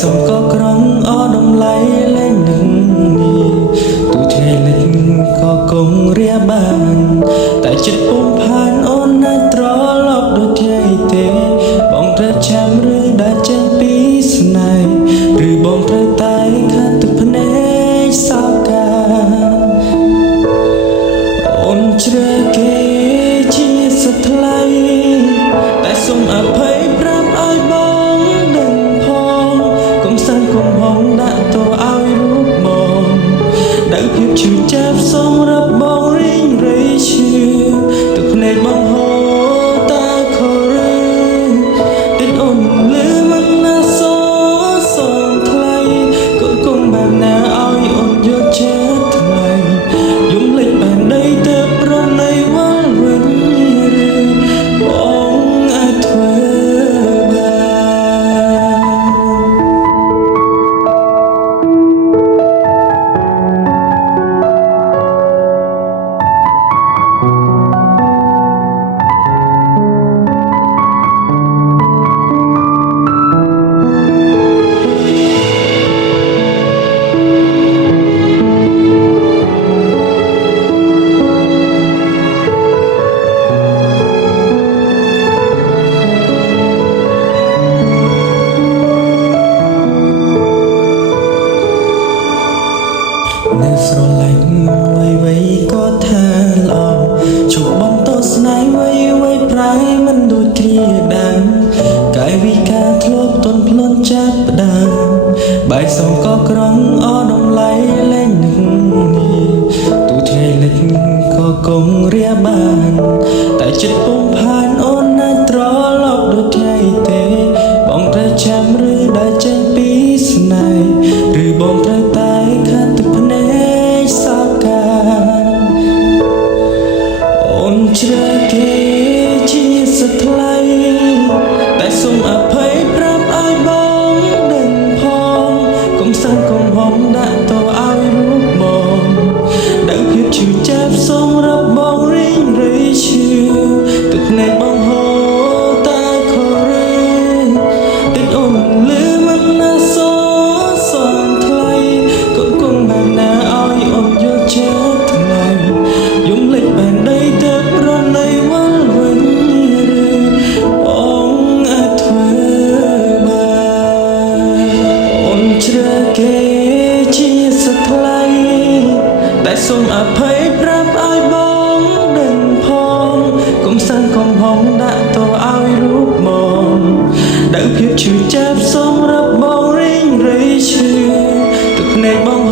សុំក៏ក្រងអដំឡៃលែងនឹងទូថ្ងៃលិចក៏គង់រៀបបានតែចិត្តពុំผ่านអូនណាត្រឡប់ដូចថ្ងៃទេបងត្រូវចាំឬដែលចេញពីស្នេហ៍ឬបងត្រូវតែខាត់ទឹកភ្នែកសោកាអូនជ្រើគេជាសថ្លៃតែសូមអភ័យប្រាប់ឲ្យបងដឹងផងកុំសានកុំហងដាក់តួឲ្យរូបមកដែលភាពឈឺចាប់សម្រាប់បងរីងរៃឈឺទឹកភ្នែកបងហូរតាខរឺទឹកអូនលឺមិនណាសងថ្លៃក៏គង់បែបណាឲ្យអូនយកចិត្តថ្លៃយំលេចបែបដីទៅប្រណីវល់វិញឬបងអាចធ្វើនៅស្រឡាញ់វៃក៏ថាល្អជប់បន្តស្នេហ៍វៃប្រែមិនដូចគ្រាដើមកាយវិការធ្លាប់ទន់ភ្លន់ចាប់ផ្ដើមបាយសំក៏ក្រងអដំឡៃលែងនឹងទូថ្ងៃលិចក៏គង់រៀបបានតែចិត្តពុំผ่านអូនណាត្រឡប់ដូចថ្ងៃទេបងត្រូវចាំឬដែលចេញពីស្នេហ៍ឬបងត្រូវតែខាត់ទឹកភ្នែកសោកាអូនជ្រើគេជាសថ្លៃតែសូមអភ័យប្រាប់ឲ្យបងដឹងផងកុំសានកុំហងដាក់តឲ្យរូបមកដែលភាពឈឺចាប់សម្រាប់បងរីងរៃឈឺទឹកភ្នែកបងហូរតាខរឺទឹកអូនលឺមិនណាសងថ្លៃក៏គង់បែបណាឲ្យអូនយកចិត្តថ្លៃយំលេចបែនដីទៅប្រណីវល់វិញឬបងអាចធ្វើបានអូនជ្រើគេជាសថ្លៃតែសូមអភ័យប្រាប់ឲ្យបងដឹងផងកុំសានកុំហងដាក់តឲ្យរូបមកដែលភាពឈឺចាប់សម្រាប់បងរីងរៃឈឺទឹកភ្នែកបង